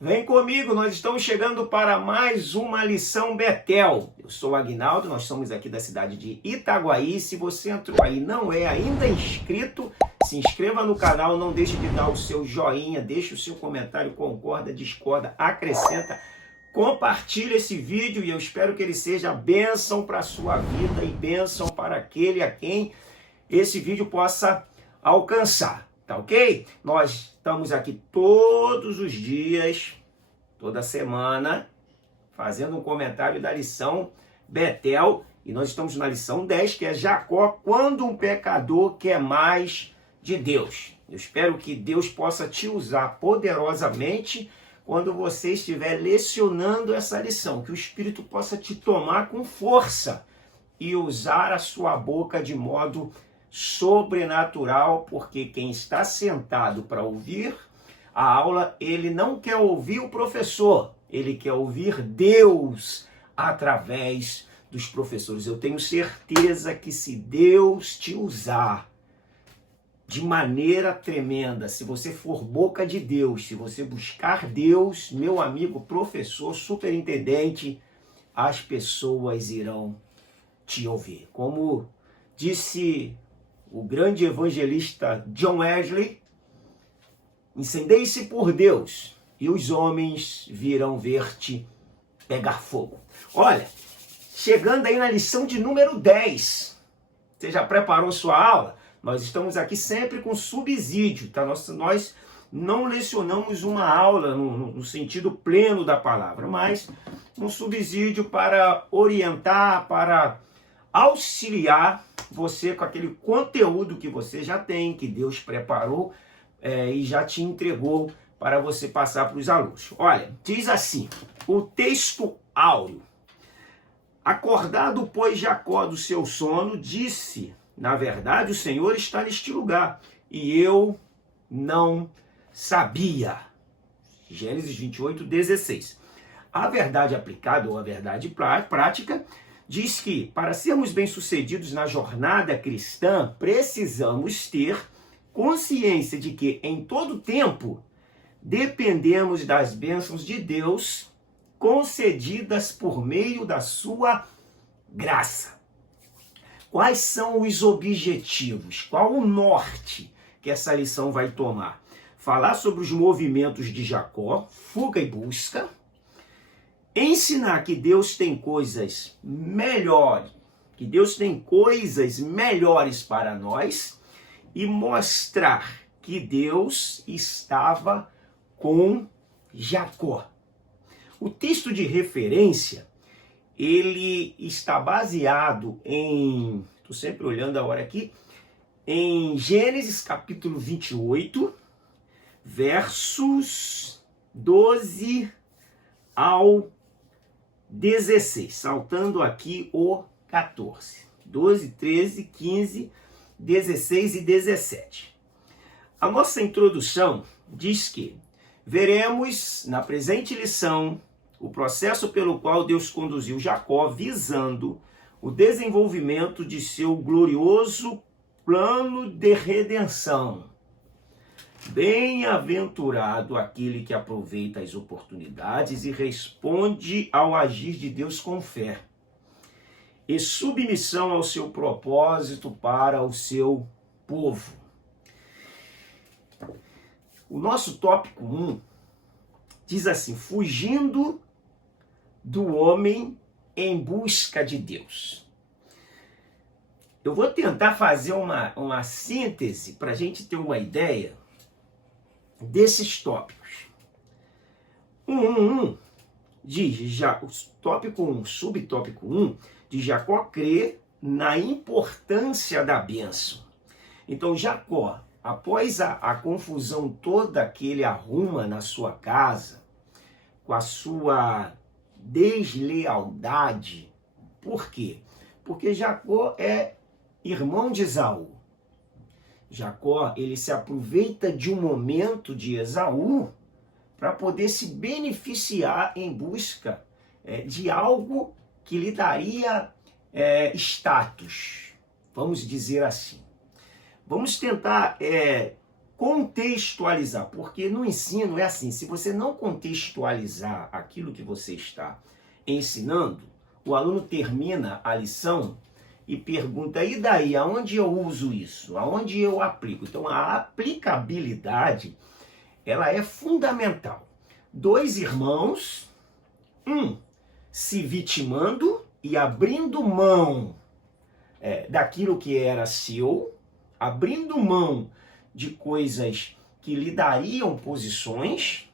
Vem comigo, nós estamos chegando para mais uma lição Betel. Eu sou o Aguinaldo, nós somos aqui da cidade de Itaguaí. Se você entrou aí e não é ainda inscrito, se inscreva no canal, não deixe de dar o seu joinha, deixe o seu comentário, concorda, discorda, acrescenta, compartilhe esse vídeo e eu espero que ele seja bênção para a sua vida e bênção para aquele a quem esse vídeo possa alcançar. Tá ok? Nós estamos aqui todos os dias, toda semana, fazendo um comentário da lição Betel. E nós estamos na lição 10, que é Jacó, quando um pecador quer mais de Deus. Eu espero que Deus possa te usar poderosamente quando você estiver lecionando essa lição. Que o Espírito possa te tomar com força e usar a sua boca de modo sobrenatural, porque quem está sentado para ouvir a aula, ele não quer ouvir o professor, ele quer ouvir Deus através dos professores. Eu tenho certeza que se Deus te usar de maneira tremenda, se você for boca de Deus, se você buscar Deus, meu amigo professor, superintendente, as pessoas irão te ouvir. Como disse o grande evangelista John Wesley, incendeie-se por Deus e os homens virão ver-te pegar fogo. Olha, chegando aí na lição de número 10, você já preparou sua aula? Nós estamos aqui sempre com subsídio, tá? Nós não lecionamos uma aula no sentido pleno da palavra, mas um subsídio para orientar, para auxiliar você com aquele conteúdo que você já tem, que Deus preparou e já te entregou para você passar para os alunos. Olha, diz assim, o texto áureo. Acordado, pois, Jacó do seu sono, disse, na verdade, o Senhor está neste lugar, e eu não sabia. Gênesis 28, 16. A verdade aplicada, ou a verdade prática, diz que, para sermos bem-sucedidos na jornada cristã, precisamos ter consciência de que, em todo tempo, dependemos das bênçãos de Deus concedidas por meio da sua graça. Quais são os objetivos? Qual o norte que essa lição vai tomar? Falar sobre os movimentos de Jacó, fuga e busca, ensinar que Deus tem coisas melhores, que Deus tem coisas melhores para nós e mostrar que Deus estava com Jacó. O texto de referência, ele está baseado em, estou sempre olhando a hora aqui, em Gênesis capítulo 28, versos 12 ao 16, saltando aqui o 14, 12, 13, 15, 16 e 17. A nossa introdução diz que veremos na presente lição o processo pelo qual Deus conduziu Jacó visando o desenvolvimento de seu glorioso plano de redenção. Bem-aventurado aquele que aproveita as oportunidades e responde ao agir de Deus com fé e submissão ao seu propósito para o seu povo. O nosso tópico 1 diz assim, fugindo do homem em busca de Deus. Eu vou tentar fazer uma síntese para a gente ter uma ideia desses tópicos. 1.1.1 diz, o tópico 1, subtópico 1, de Jacó crê na importância da bênção. Então Jacó, após a confusão toda que ele arruma na sua casa, com a sua deslealdade, por quê? Porque Jacó é irmão de Esaú. Jacó, ele se aproveita de um momento de Esaú para poder se beneficiar em busca de algo que lhe daria status, vamos dizer assim. Vamos tentar contextualizar, porque no ensino é assim, se você não contextualizar aquilo que você está ensinando, o aluno termina a lição e pergunta, e daí, aonde eu uso isso? Aonde eu aplico? Então, a aplicabilidade, ela é fundamental. Dois irmãos, se vitimando e abrindo mão daquilo que era seu, abrindo mão de coisas que lhe dariam posições,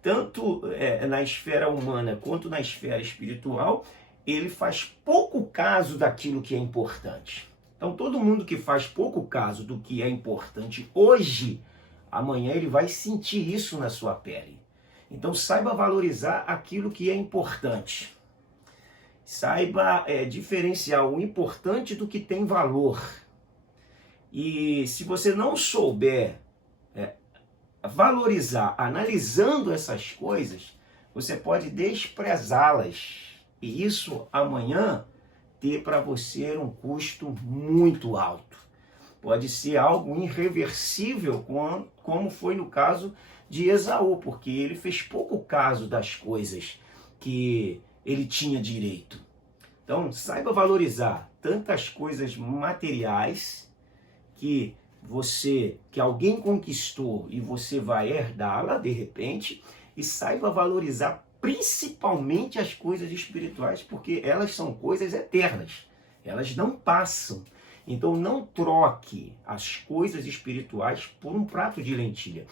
tanto na esfera humana quanto na esfera espiritual, ele faz pouco caso daquilo que é importante. Então, todo mundo que faz pouco caso do que é importante hoje, amanhã ele vai sentir isso na sua pele. Então, saiba valorizar aquilo que é importante. Saiba diferenciar o importante do que tem valor. E se você não souber valorizar, analisando essas coisas, você pode desprezá-las. E isso amanhã ter para você um custo muito alto. Pode ser algo irreversível, como foi no caso de Esaú, porque ele fez pouco caso das coisas que ele tinha direito. Então, saiba valorizar tantas coisas materiais que alguém conquistou e você vai herdá-la de repente, e saiba valorizar principalmente as coisas espirituais, porque elas são coisas eternas, elas não passam. Então não troque as coisas espirituais por um prato de lentilha,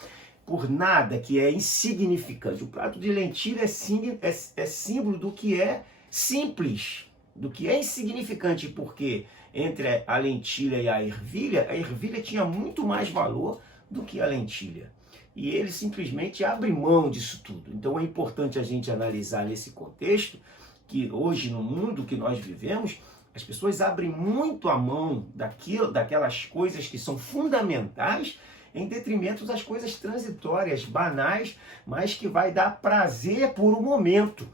por nada que é insignificante. O prato de lentilha é símbolo do que é simples, do que é insignificante, porque entre a lentilha e a ervilha tinha muito mais valor do que a lentilha. E ele simplesmente abre mão disso tudo. Então é importante a gente analisar nesse contexto que hoje, no mundo que nós vivemos, as pessoas abrem muito a mão daquelas coisas que são fundamentais em detrimento das coisas transitórias, banais, mas que vai dar prazer por um momento.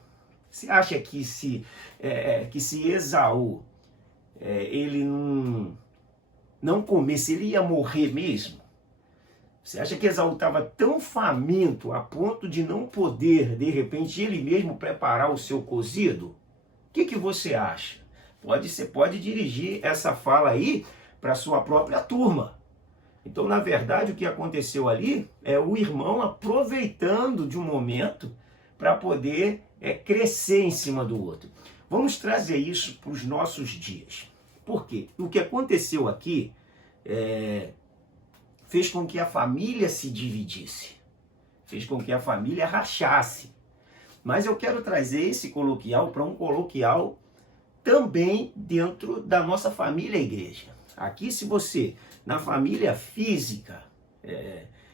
Você acha que se Esaú ele não comesse, ele ia morrer mesmo? Você acha que Esaú estava tão faminto a ponto de não poder, de repente, ele mesmo preparar o seu cozido? O que você acha? Você pode dirigir essa fala aí para a sua própria turma. Então, na verdade, o que aconteceu ali é o irmão aproveitando de um momento para poder crescer em cima do outro. Vamos trazer isso para os nossos dias. Por quê? O que aconteceu aqui fez com que a família se dividisse, fez com que a família rachasse. Mas eu quero trazer esse coloquial para um coloquial também dentro da nossa família igreja. Aqui, se você, na família física,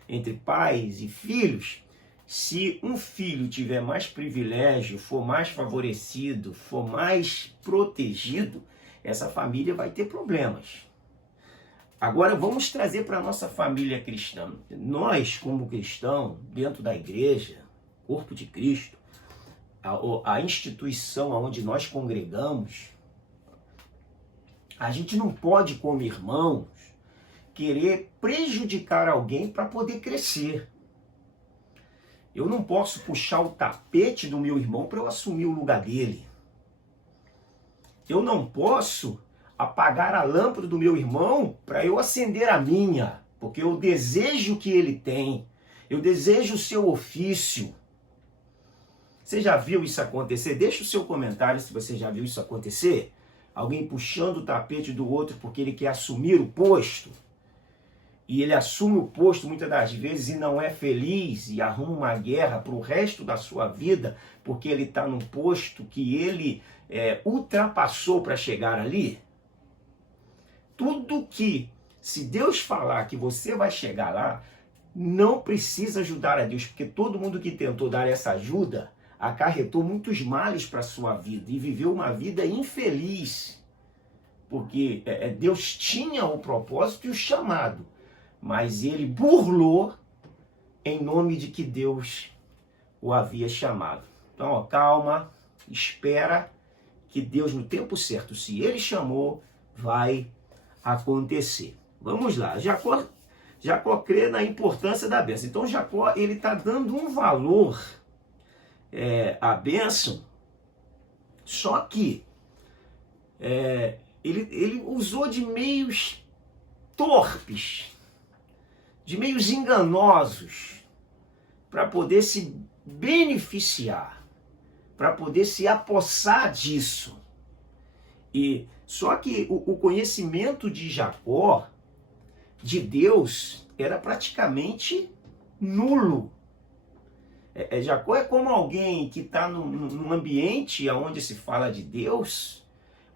entre pais e filhos, se um filho tiver mais privilégio, for mais favorecido, for mais protegido, essa família vai ter problemas. Agora vamos trazer para a nossa família cristã. Nós, como cristão, dentro da igreja, corpo de Cristo, a instituição onde nós congregamos, a gente não pode, como irmãos, querer prejudicar alguém para poder crescer. Eu não posso puxar o tapete do meu irmão para eu assumir o lugar dele. Eu não posso apagar a lâmpada do meu irmão para eu acender a minha, porque eu desejo o que ele tem, eu desejo o seu ofício. Você já viu isso acontecer? Deixa o seu comentário se você já viu isso acontecer. Alguém puxando o tapete do outro porque ele quer assumir o posto. E ele assume o posto muitas das vezes e não é feliz e arruma uma guerra para o resto da sua vida porque ele está num posto que ele ultrapassou para chegar ali. Tudo que, se Deus falar que você vai chegar lá, não precisa ajudar a Deus, porque todo mundo que tentou dar essa ajuda acarretou muitos males para a sua vida e viveu uma vida infeliz, porque Deus tinha o propósito e o chamado, mas ele burlou em nome de que Deus o havia chamado. Então, calma, espera que Deus, no tempo certo, se ele chamou, vai acontecer. Vamos lá. Jacó crê na importância da bênção. Então Jacó, ele está dando um valor à bênção, só que ele usou de meios torpes, de meios enganosos, para poder se beneficiar, para poder se apossar disso. E só que o conhecimento de Jacó, de Deus, era praticamente nulo. Jacó é como alguém que está num ambiente onde se fala de Deus,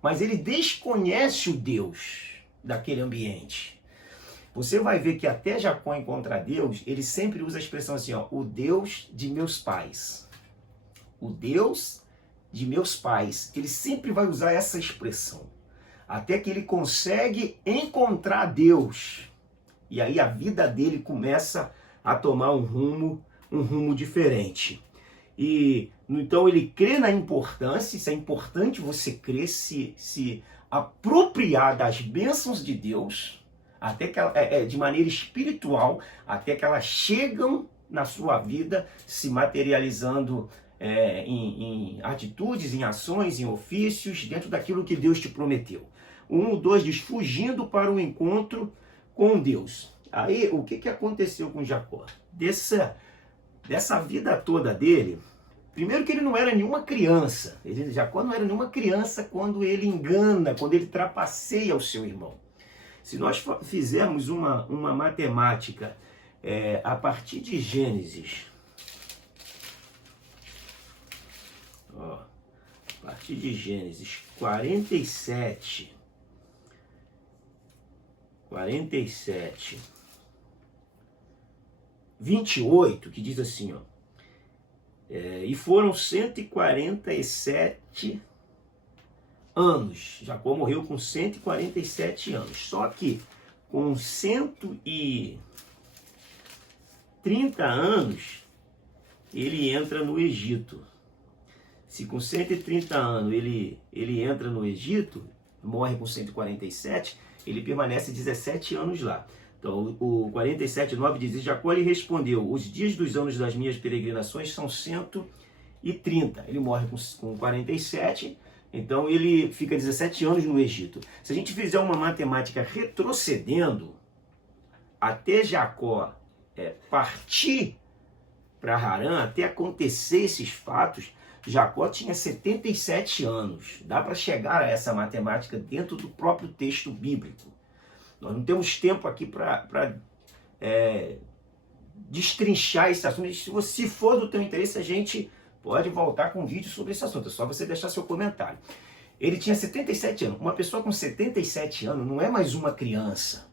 mas ele desconhece o Deus daquele ambiente. Você vai ver que até Jacó encontrar Deus, ele sempre usa a expressão assim, ó, o Deus de meus pais. O Deus de meus pais. Ele sempre vai usar essa expressão. Até que ele consegue encontrar Deus. E aí a vida dele começa a tomar um rumo diferente. E então ele crê na importância, isso é importante você crer, se apropriar das bênçãos de Deus, até que de maneira espiritual, até que elas chegam na sua vida, se materializando em atitudes, em ações, em ofícios, dentro daquilo que Deus te prometeu. 2 diz, fugindo para o encontro com Deus. Aí, o que aconteceu com Jacó? Dessa vida toda dele, primeiro que ele não era nenhuma criança. Jacó não era nenhuma criança quando ele engana, quando ele trapaceia o seu irmão. Se nós fizermos uma matemática a partir de Gênesis, a partir de Gênesis 47, 28, que diz assim, ó, e foram 147 anos. Jacó morreu com 147 anos. Só que com 130 anos ele entra no Egito. Se com 130 anos ele entra no Egito, morre com 147, ele permanece 17 anos lá. Então, o 47:9 diz, Jacó lhe respondeu, os dias dos anos das minhas peregrinações são 130. Ele morre com 47, então ele fica 17 anos no Egito. Se a gente fizer uma matemática retrocedendo, até Jacó partir para Harã, até acontecer esses fatos, Jacó tinha 77 anos. Dá para chegar a essa matemática dentro do próprio texto bíblico. Nós não temos tempo aqui para destrinchar esse assunto. Se for do teu interesse, a gente pode voltar com um vídeo sobre esse assunto. É só você deixar seu comentário. Ele tinha 77 anos. Uma pessoa com 77 anos não é mais uma criança.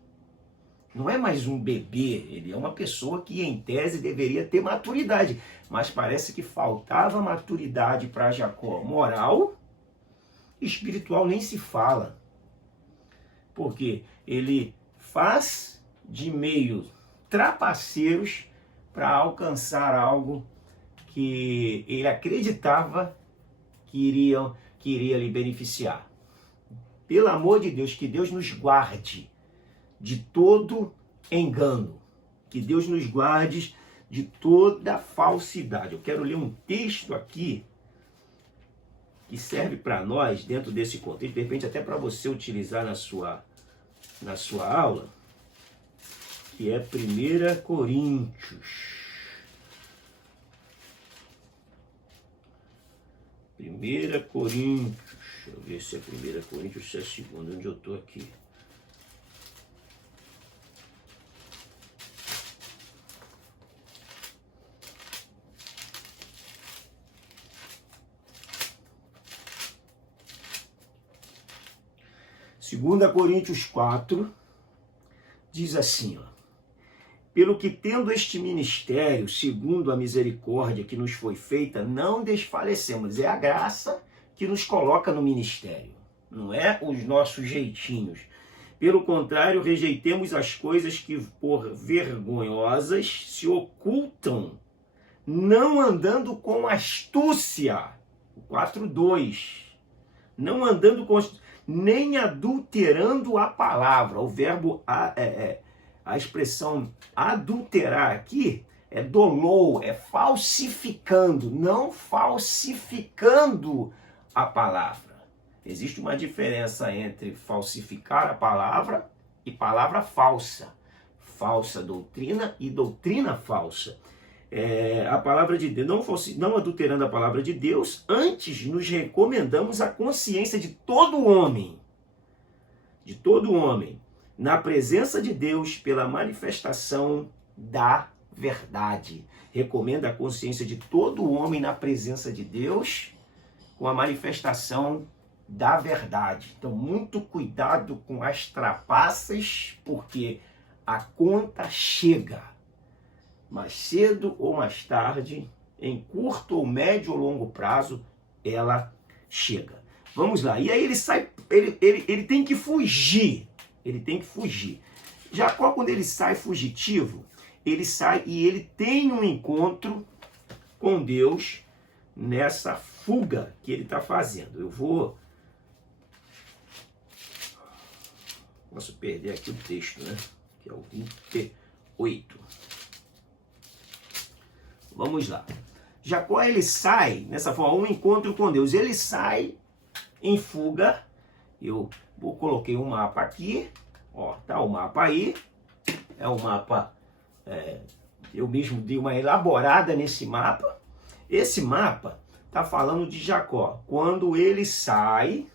Não é mais um bebê. Ele é uma pessoa que, em tese, deveria ter maturidade. Mas parece que faltava maturidade para Jacó. Moral, espiritual nem se fala. Porque ele faz de meios trapaceiros para alcançar algo que ele acreditava que iria lhe beneficiar. Pelo amor de Deus, que Deus nos guarde de todo engano. Que Deus nos guarde de toda falsidade. Eu quero ler um texto aqui que serve para nós dentro desse contexto, de repente até para você utilizar na sua aula, que é 1 Coríntios. 1 Coríntios, deixa eu ver se é 1 Coríntios ou se é 2, onde eu estou aqui. Segunda Coríntios 4, diz assim, ó, pelo que tendo este ministério, segundo a misericórdia que nos foi feita, não desfalecemos. É a graça que nos coloca no ministério, não é os nossos jeitinhos. Pelo contrário, rejeitemos as coisas que por vergonhosas se ocultam, não andando com astúcia. 4:2. Não andando com astúcia, nem adulterando a palavra. O verbo A expressão adulterar aqui é dolou, é falsificando, não falsificando a palavra. Existe uma diferença entre falsificar a palavra e palavra falsa. Falsa doutrina e doutrina falsa. A palavra de Deus, não adulterando a palavra de Deus, antes nos recomendamos a consciência de todo homem, na presença de Deus pela manifestação da verdade. Recomenda a consciência de todo homem na presença de Deus com a manifestação da verdade. Então, muito cuidado com as trapaças, porque a conta chega. Mais cedo ou mais tarde, em curto ou médio ou longo prazo, ela chega. Vamos lá. E aí ele sai, ele tem que fugir. Ele tem que fugir. Jacó, quando ele sai fugitivo, ele sai e ele tem um encontro com Deus nessa fuga que ele está fazendo. Posso perder aqui o texto, né? Que é o 28. Vamos lá. Jacó, ele sai, nessa forma, um encontro com Deus. Ele sai em fuga. Eu coloquei um mapa aqui. Ó, tá o mapa aí. É o mapa... eu mesmo dei uma elaborada nesse mapa. Esse mapa tá falando de Jacó. Quando ele sai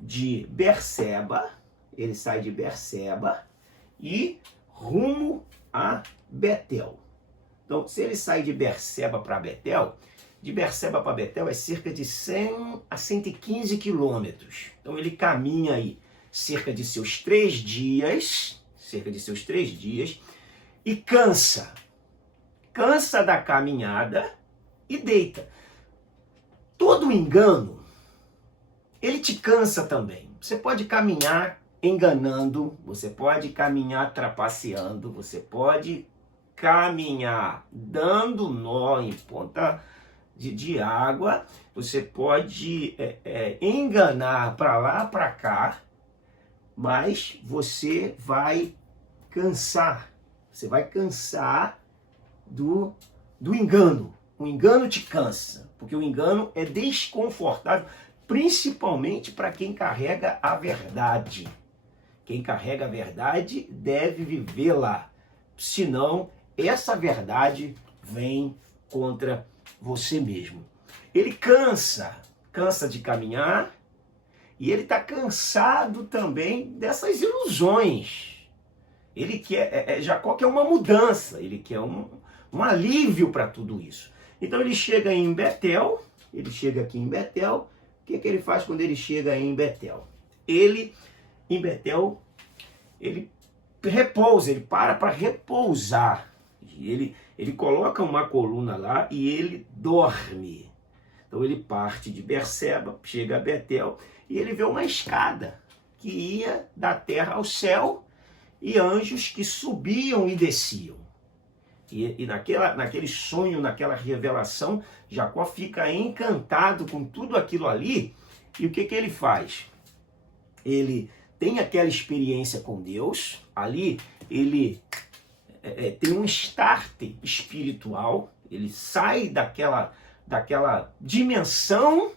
de Berseba, ele sai de Berseba e rumo a Betel. Então, se ele sai de Berseba para Betel, de Berseba para Betel é cerca de 100 a 115 quilômetros. Então, ele caminha aí cerca de seus 3 dias, e cansa da caminhada e deita. Todo engano, ele te cansa também. Você pode caminhar enganando, você pode caminhar trapaceando, você pode caminhar dando nó em ponta de água, você pode enganar para lá, para cá, mas você vai cansar. Você vai cansar do engano. O engano te cansa, porque o engano é desconfortável, principalmente para quem carrega a verdade. Quem carrega a verdade deve vivê-la, senão essa verdade vem contra você mesmo. Ele cansa de caminhar e ele está cansado também dessas ilusões. Ele quer, Jacó quer uma mudança, ele quer um alívio para tudo isso. Então ele chega aqui em Betel. O que ele faz quando ele chega em Betel? Em Betel, ele repousa, ele para repousar. Ele coloca uma coluna lá e ele dorme. Então ele parte de Berseba, chega a Betel e ele vê uma escada que ia da terra ao céu e anjos que subiam e desciam. E naquele sonho, naquela revelação, Jacó fica encantado com tudo aquilo ali. E o que ele faz? Ele tem aquela experiência com Deus, ali ele tem um start espiritual, ele sai daquela dimensão,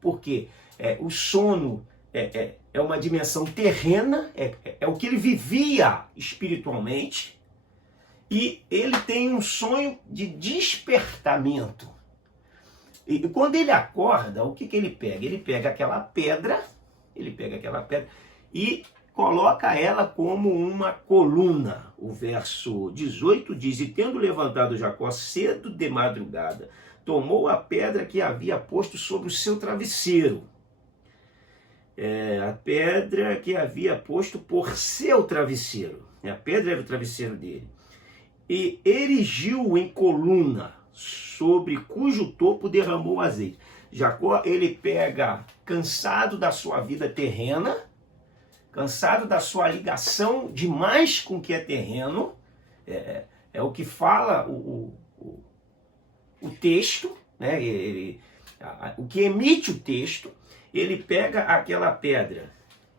porque o sono é uma dimensão terrena, é o que ele vivia espiritualmente, e ele tem um sonho de despertamento. E quando ele acorda, o que ele pega? Ele pega aquela pedra e coloca ela como uma coluna. O verso 18 diz: e tendo levantado Jacó cedo de madrugada, tomou a pedra que havia posto sobre o seu travesseiro. A pedra que havia posto por seu travesseiro. A pedra era o travesseiro dele. E erigiu em coluna, sobre cujo topo derramou azeite. Jacó, ele pega, cansado da sua vida terrena, cansado da sua ligação demais com o que é terreno, é o que fala o texto, né? O que emite o texto. Ele pega aquela pedra,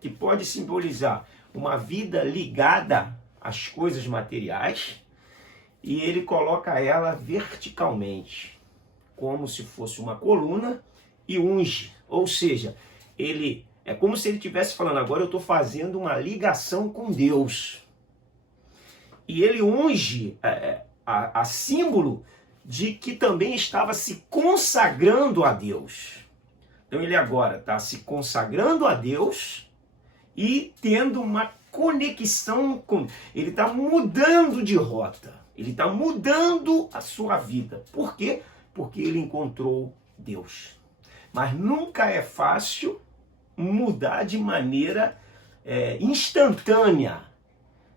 que pode simbolizar uma vida ligada às coisas materiais, e ele coloca ela verticalmente, como se fosse uma coluna, e unge. Ou seja, ele é como se ele estivesse falando, agora eu estou fazendo uma ligação com Deus. E ele unge a símbolo de que também estava se consagrando a Deus. Então ele agora está se consagrando a Deus e tendo uma conexão com... Ele está mudando de rota. Ele está mudando a sua vida. Por quê? Porque ele encontrou Deus. Mas nunca é fácil mudar de maneira instantânea.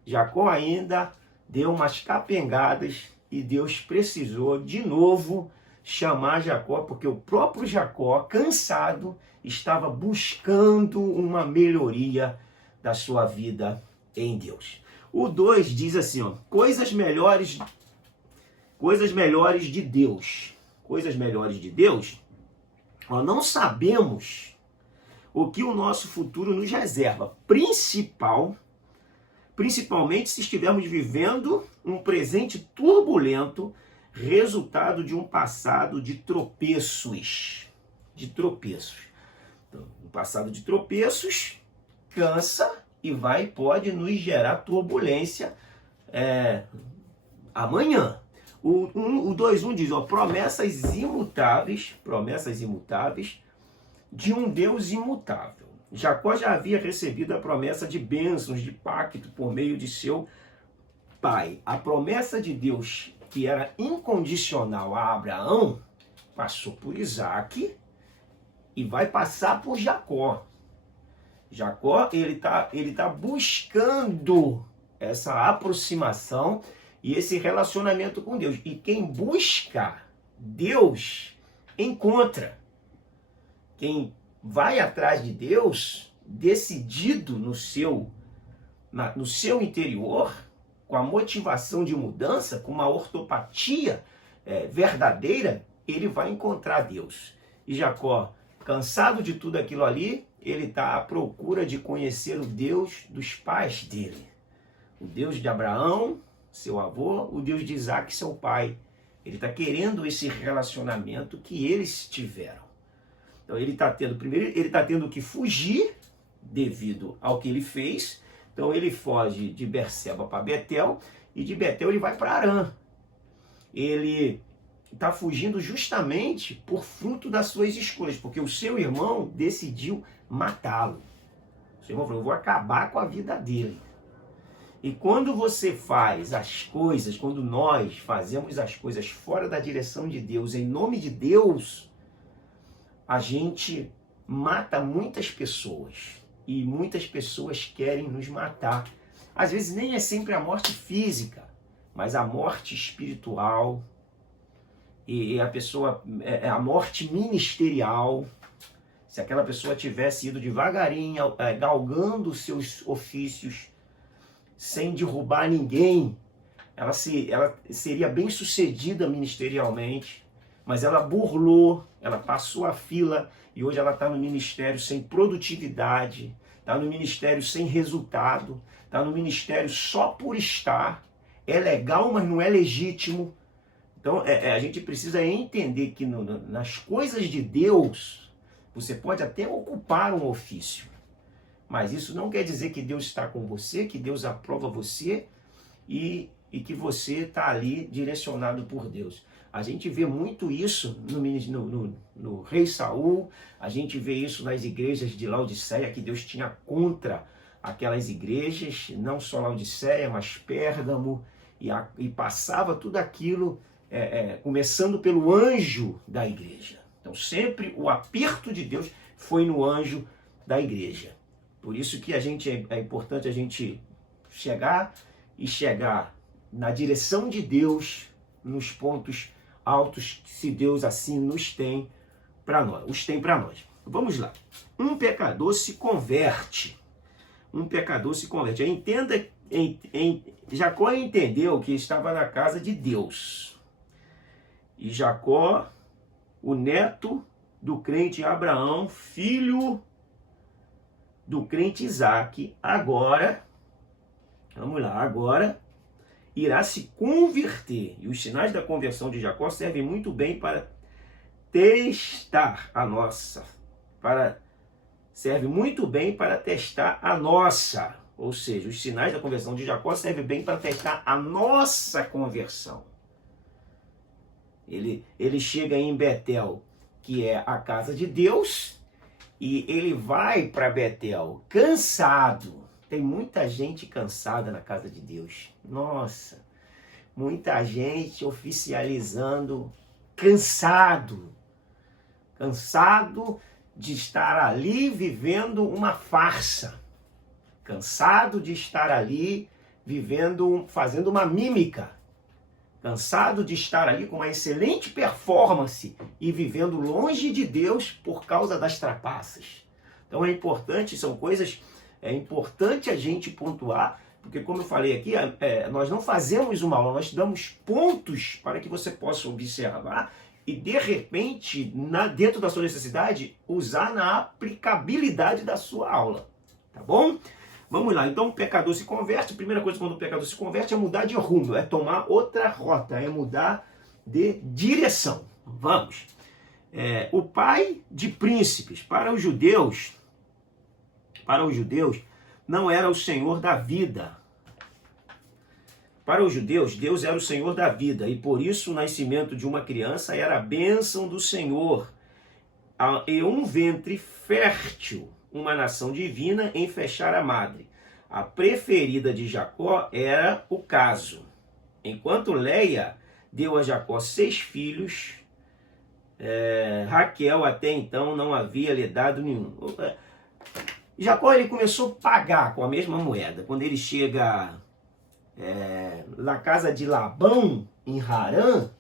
Jacó ainda deu umas capengadas e Deus precisou de novo chamar Jacó, porque o próprio Jacó, cansado, estava buscando uma melhoria da sua vida em Deus. O 2 diz assim, ó, coisas melhores de Deus. Coisas melhores de Deus, nós não sabemos o que o nosso futuro nos reserva, principalmente se estivermos vivendo um presente turbulento, resultado de um passado de tropeços. Então, um passado de tropeços cansa e pode nos gerar turbulência amanhã. O 2:1 diz, ó, promessas imutáveis de um Deus imutável. Jacó já havia recebido a promessa de bênçãos, de pacto por meio de seu pai. A promessa de Deus, que era incondicional a Abraão, passou por Isaac e vai passar por Jacó. Jacó, ele tá buscando essa aproximação e esse relacionamento com Deus. E quem busca Deus, encontra. Quem vai atrás de Deus, decidido no seu interior, com a motivação de mudança, com uma ortopatia verdadeira, ele vai encontrar Deus. E Jacó, cansado de tudo aquilo ali, ele está à procura de conhecer o Deus dos pais dele. O Deus de Abraão, seu avô, o Deus de Isaac, seu pai. Ele está querendo esse relacionamento que eles tiveram. Então ele está tendo que fugir devido ao que ele fez. Então ele foge de Berseba para Betel, e de Betel ele vai para Arã. Ele está fugindo justamente por fruto das suas escolhas, porque o seu irmão decidiu matá-lo. O seu irmão falou, eu vou acabar com a vida dele. E quando você faz as coisas, quando nós fazemos as coisas fora da direção de Deus, em nome de Deus, a gente mata muitas pessoas. E muitas pessoas querem nos matar. Às vezes nem é sempre a morte física, mas a morte espiritual, e a morte ministerial. Se aquela pessoa tivesse ido devagarinho, galgando os seus ofícios, sem derrubar ninguém, ela seria bem sucedida ministerialmente, mas ela burlou, ela passou a fila e hoje ela está no ministério sem produtividade, está no ministério sem resultado, está no ministério só por estar, é legal, mas não é legítimo. Então a gente precisa entender que nas coisas de Deus, você pode até ocupar um ofício, mas isso não quer dizer que Deus está com você, que Deus aprova você e que você está ali direcionado por Deus. A gente vê muito isso no rei Saul, a gente vê isso nas igrejas de Laodiceia, que Deus tinha contra aquelas igrejas, não só Laodiceia, mas Pérgamo, e passava tudo aquilo, começando pelo anjo da igreja. Então sempre o aperto de Deus foi no anjo da igreja. Por isso que é importante a gente chegar na direção de Deus, nos pontos altos, se Deus assim os tem para nós. Vamos lá. Um pecador se converte. Jacó entendeu que estava na casa de Deus. E Jacó, o neto do crente Abraão, filho do crente Isaac, agora Vamos lá, agora irá se converter. E os sinais da conversão de Jacó servem muito bem para testar a nossa. Serve muito bem para testar a nossa. Ou seja, os sinais da conversão de Jacó servem bem para testar a nossa conversão. Ele chega em Betel, que é a casa de Deus, e ele vai para Betel cansado. Tem muita gente cansada na casa de Deus. Nossa, muita gente oficializando, cansado de estar ali vivendo uma farsa, cansado de estar ali fazendo uma mímica, cansado de estar ali com uma excelente performance e vivendo longe de Deus por causa das trapaças. Então é importante a gente pontuar, porque como eu falei aqui, nós não fazemos uma aula, nós damos pontos para que você possa observar e de repente, dentro da sua necessidade, usar na aplicabilidade da sua aula. Tá bom? Vamos lá, então o pecador se converte. A primeira coisa quando o pecador se converte é mudar de rumo, é tomar outra rota, é mudar de direção. Vamos. O pai de príncipes, para os judeus, não era o Senhor da vida. Para os judeus, Deus era o Senhor da vida, e por isso o nascimento de uma criança era a bênção do Senhor. E um ventre fértil, uma nação divina em fechar a madre. A preferida de Jacó era o caso. Enquanto Leia deu a Jacó 6 filhos, Raquel até então não havia lhe dado nenhum. Jacó ele começou a pagar com a mesma moeda. Quando ele chega na casa de Labão, em Harã,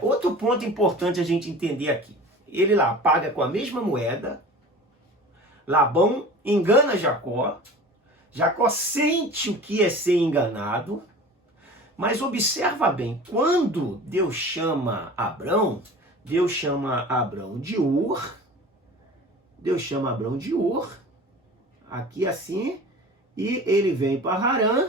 outro ponto importante a gente entender aqui. Ele lá paga com a mesma moeda, Labão engana Jacó, Jacó sente o que é ser enganado, mas observa bem, quando Deus chama Abrão de Ur, aqui assim, e ele vem para Harã,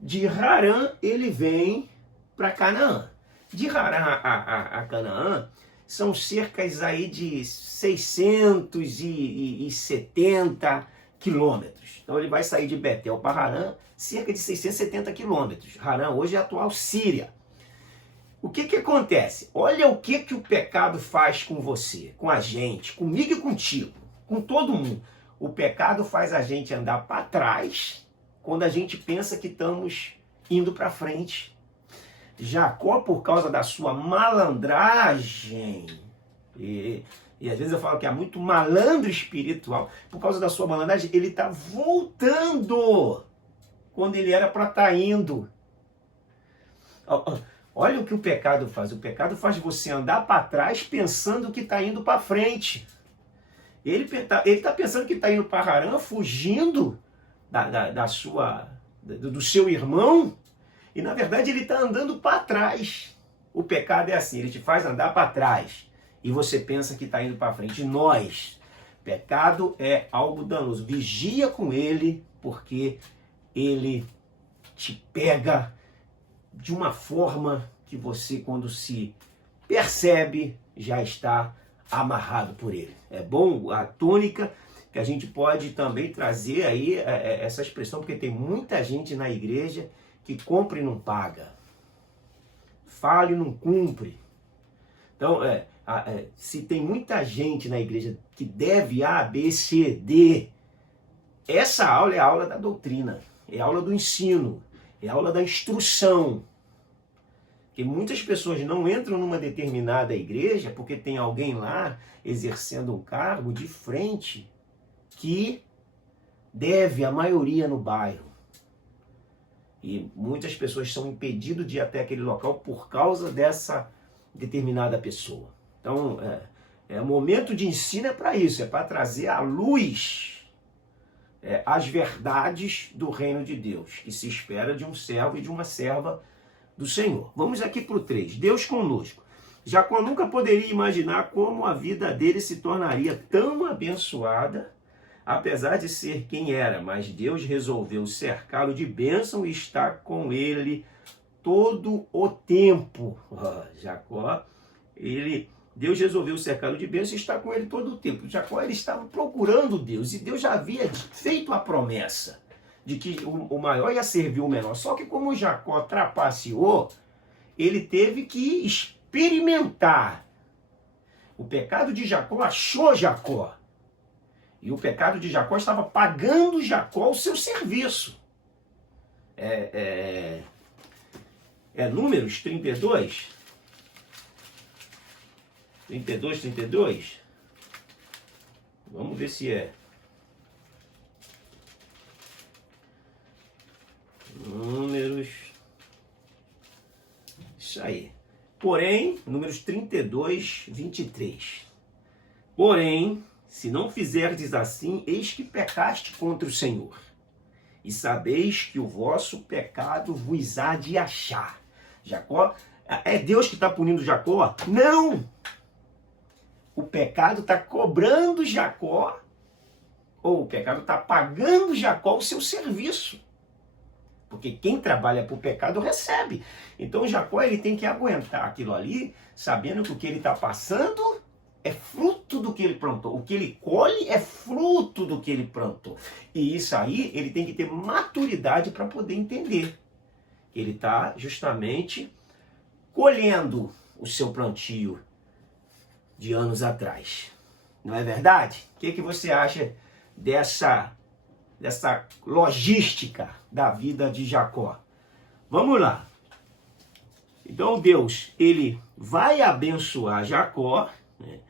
de Harã ele vem para Canaã. De Harã a Canaã são cerca aí de 670 quilômetros. Então ele vai sair de Betel para Harã, cerca de 670 quilômetros. Harã hoje é a atual Síria. O que acontece? Olha o que o pecado faz com você, com a gente, comigo e contigo, com todo mundo. O pecado faz a gente andar para trás quando a gente pensa que estamos indo para frente. Jacó, por causa da sua malandragem, e às vezes eu falo que é muito malandro espiritual, por causa da sua malandragem, ele está voltando quando ele era para estar indo. Olha o que o pecado faz. O pecado faz você andar para trás pensando que está indo para frente. Ele está pensando que está indo para Harã, fugindo do seu irmão, e na verdade ele está andando para trás. O pecado é assim, ele te faz andar para trás e você pensa que está indo para frente. Pecado é algo danoso. Vigia com ele, porque ele te pega de uma forma que você, quando se percebe, já está amarrado por ele. É bom a tônica que a gente pode também trazer aí essa expressão, porque tem muita gente na igreja que compra e não paga, fala e não cumpre. Então, se tem muita gente na igreja que deve A, B, C, D, essa aula é a aula da doutrina, é a aula do ensino, é a aula da instrução. Porque muitas pessoas não entram numa determinada igreja porque tem alguém lá exercendo um cargo de frente que deve a maioria no bairro. E muitas pessoas são impedidas de ir até aquele local por causa dessa determinada pessoa. Então, o momento de ensino é para isso, é para trazer à luz as verdades do reino de Deus, que se espera de um servo e de uma serva do Senhor. Vamos aqui para o 3. Deus conosco. Jacó nunca poderia imaginar como a vida dele se tornaria tão abençoada apesar de ser quem era, mas Deus resolveu cercá-lo de bênção e estar com ele todo o tempo. Jacó, Deus resolveu cercá-lo de bênção e estar com ele todo o tempo. Jacó, ele estava procurando Deus, e Deus já havia feito a promessa de que o maior ia servir o menor. Só que como Jacó trapaceou, ele teve que experimentar. O pecado de Jacó achou Jacó. E o pecado de Jacó estava pagando Jacó o seu serviço. Números 32? 32. Vamos ver se é. Números. Isso aí. Porém, Números 32, 23. Porém, se não fizerdes assim, eis que pecaste contra o Senhor. E sabeis que o vosso pecado vos há de achar. Jacó, é Deus que está punindo Jacó? Não! O pecado está cobrando Jacó, ou o pecado está pagando Jacó o seu serviço. Porque quem trabalha para o pecado recebe. Então Jacó, ele tem que aguentar aquilo ali, sabendo que o que ele está passando é fruto do que ele plantou. O que ele colhe é fruto do que ele plantou. E isso aí, ele tem que ter maturidade para poder entender. Ele está justamente colhendo o seu plantio de anos atrás. Não é verdade? O que você acha dessa logística da vida de Jacó? Vamos lá. Então Deus, ele vai abençoar Jacó, né?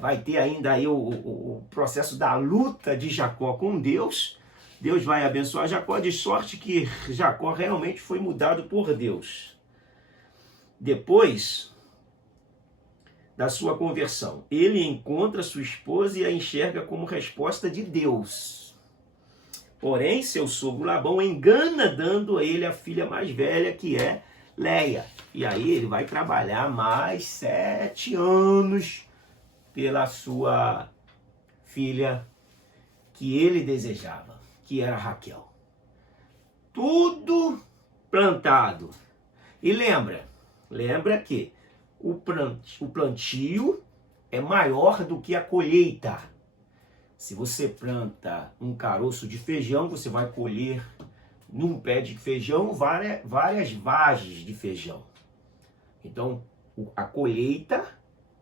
Vai ter ainda aí o processo da luta de Jacó com Deus. Deus vai abençoar Jacó, de sorte que Jacó realmente foi mudado por Deus. Depois da sua conversão, ele encontra sua esposa e a enxerga como resposta de Deus. Porém, seu sogro Labão engana, dando a ele a filha mais velha, que é Leia. E aí ele vai trabalhar mais 7 anos pela sua filha que ele desejava, que era Raquel. Tudo plantado. E lembra que o plantio é maior do que a colheita. Se você planta um caroço de feijão, você vai colher num pé de feijão várias vagens de feijão. Então, a colheita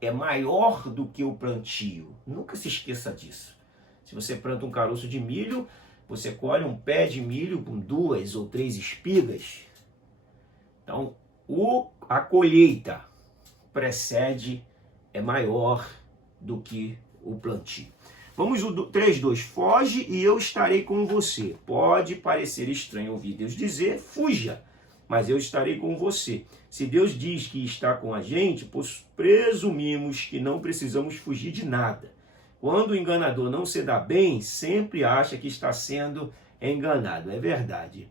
é maior do que o plantio. Nunca se esqueça disso. Se você planta um caroço de milho, você colhe um pé de milho com 2 ou 3 espigas. Então, a colheita precede, é maior do que o plantio. Vamos no 3:2. Foge e eu estarei com você. Pode parecer estranho ouvir Deus dizer, fuja, mas eu estarei com você. Se Deus diz que está com a gente, pois presumimos que não precisamos fugir de nada. Quando o enganador não se dá bem, sempre acha que está sendo enganado. É verdade.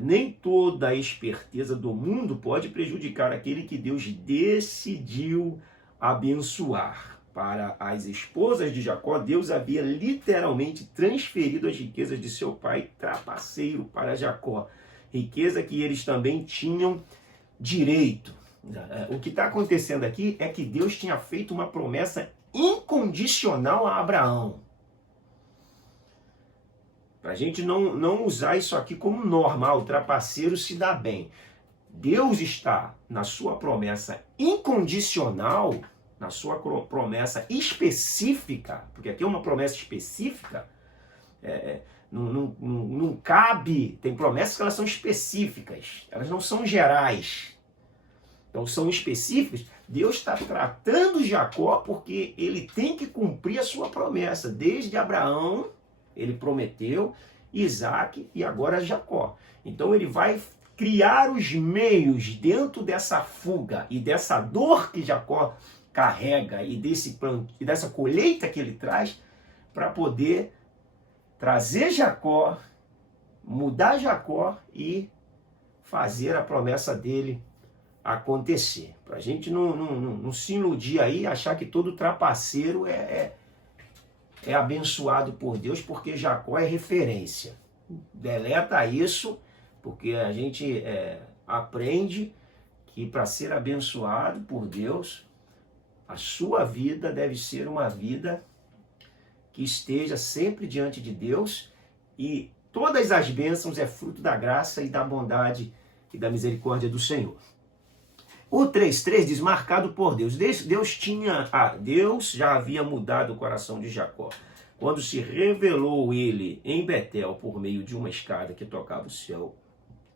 Nem toda a esperteza do mundo pode prejudicar aquele que Deus decidiu abençoar. Para as esposas de Jacó, Deus havia literalmente transferido as riquezas de seu pai trapaceiro para Jacó. Riqueza que eles também tinham direito. O que está acontecendo aqui é que Deus tinha feito uma promessa incondicional a Abraão. Para a gente não usar isso aqui como normal, o trapaceiro se dá bem. Deus está na sua promessa incondicional, na sua promessa específica, porque aqui é uma promessa específica, não cabe, tem promessas que elas são específicas, elas não são gerais, então são específicas. Deus está tratando Jacó porque ele tem que cumprir a sua promessa, desde Abraão, ele prometeu, Isaac e agora Jacó. Então ele vai criar os meios dentro dessa fuga e dessa dor que Jacó carrega e dessa colheita que ele traz, para poder trazer Jacó, mudar Jacó e fazer a promessa dele acontecer. Para a gente não se iludir aí, achar que todo trapaceiro é é abençoado por Deus porque Jacó é referência. Deleta isso, porque a gente aprende que para ser abençoado por Deus, a sua vida deve ser uma vida que esteja sempre diante de Deus, e todas as bênçãos é fruto da graça e da bondade e da misericórdia do Senhor. O 3:3 diz, marcado por Deus. Deus já havia mudado o coração de Jacó. Quando se revelou ele em Betel por meio de uma escada que tocava o céu,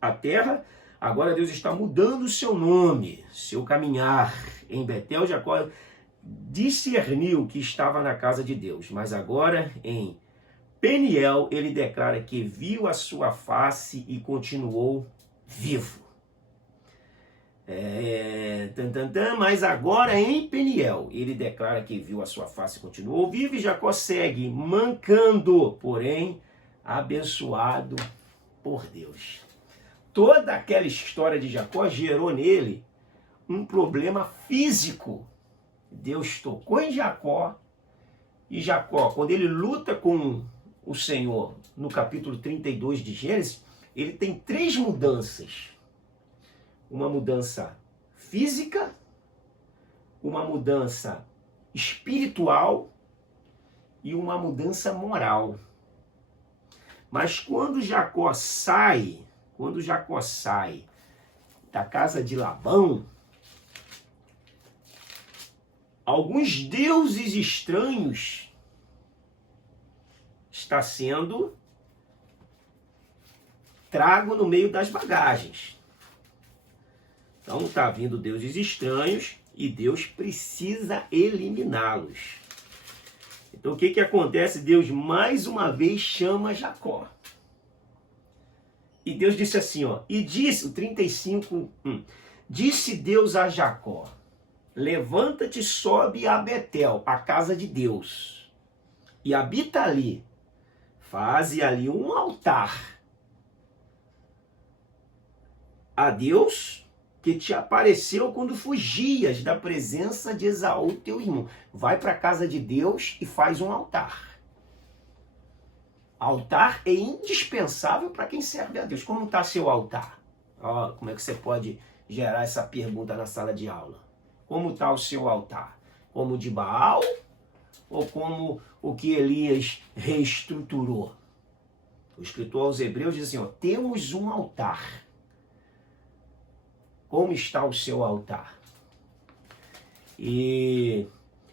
a terra, agora Deus está mudando o seu nome, seu caminhar. Em Betel, Jacó discerniu que estava na casa de Deus, mas agora em Peniel ele declara que viu a sua face e continuou vivo. Mas agora em Peniel ele declara que viu a sua face e continuou vivo, e Jacó segue mancando, porém abençoado por Deus. Toda aquela história de Jacó gerou nele um problema físico. Deus tocou em Jacó, e Jacó, quando ele luta com o Senhor, no capítulo 32 de Gênesis, ele tem 3 mudanças. Uma mudança física, uma mudança espiritual e uma mudança moral. Mas quando Jacó sai da casa de Labão, alguns deuses estranhos está sendo trago no meio das bagagens. Então está vindo deuses estranhos e Deus precisa eliminá-los. Então o que acontece? Deus mais uma vez chama Jacó. E Deus disse assim, e disse, o 35:1, disse Deus a Jacó, levanta-te, sobe a Betel, a casa de Deus, e habita ali, faze ali um altar a Deus que te apareceu quando fugias da presença de Esaú, teu irmão. Vai para a casa de Deus e faz um altar. Altar é indispensável para quem serve a Deus. Como está seu altar? Como é que você pode gerar essa pergunta na sala de aula? Como está o seu altar? Como o de Baal ou como o que Elias reestruturou? O escritor aos Hebreus diz assim, temos um altar. Como está o seu altar? E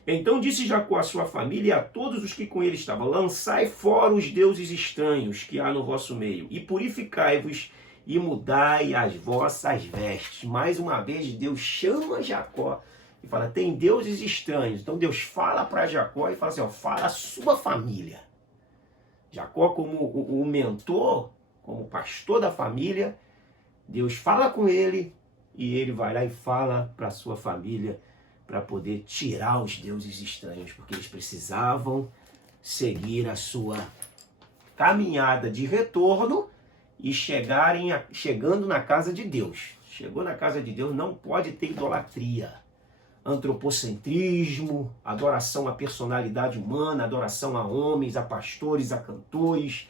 então disse Jacó à sua família e a todos os que com ele estavam, lançai fora os deuses estranhos que há no vosso meio, e purificai-vos e mudai as vossas vestes. Mais uma vez Deus chama Jacó e fala, tem deuses estranhos. Então Deus fala para Jacó e fala assim, fala a sua família. Jacó, como o mentor, como pastor da família, Deus fala com ele e ele vai lá e fala para a sua família para poder tirar os deuses estranhos, porque eles precisavam seguir a sua caminhada de retorno e chegando na casa de Deus. Chegou na casa de Deus, não pode ter idolatria, antropocentrismo, adoração à personalidade humana, adoração a homens, a pastores, a cantores.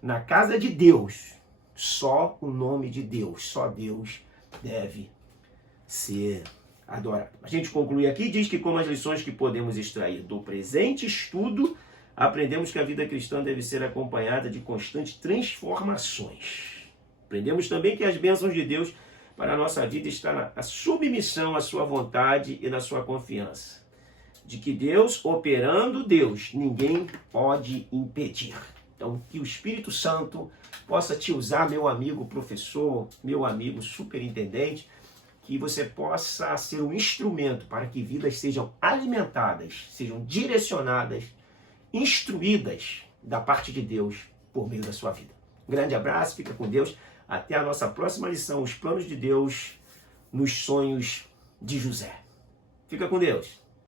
Na casa de Deus, só o nome de Deus, só Deus deve ser adorado. A gente conclui aqui, diz que como as lições que podemos extrair do presente estudo, aprendemos que a vida cristã deve ser acompanhada de constantes transformações. Aprendemos também que as bênçãos de Deus para a nossa vida está na submissão à sua vontade e na sua confiança. De que Deus, operando Deus, ninguém pode impedir. Então, que o Espírito Santo possa te usar, meu amigo professor, meu amigo superintendente, que você possa ser um instrumento para que vidas sejam alimentadas, sejam direcionadas, instruídas da parte de Deus por meio da sua vida. Um grande abraço, fica com Deus. Até a nossa próxima lição, os planos de Deus nos sonhos de José. Fica com Deus.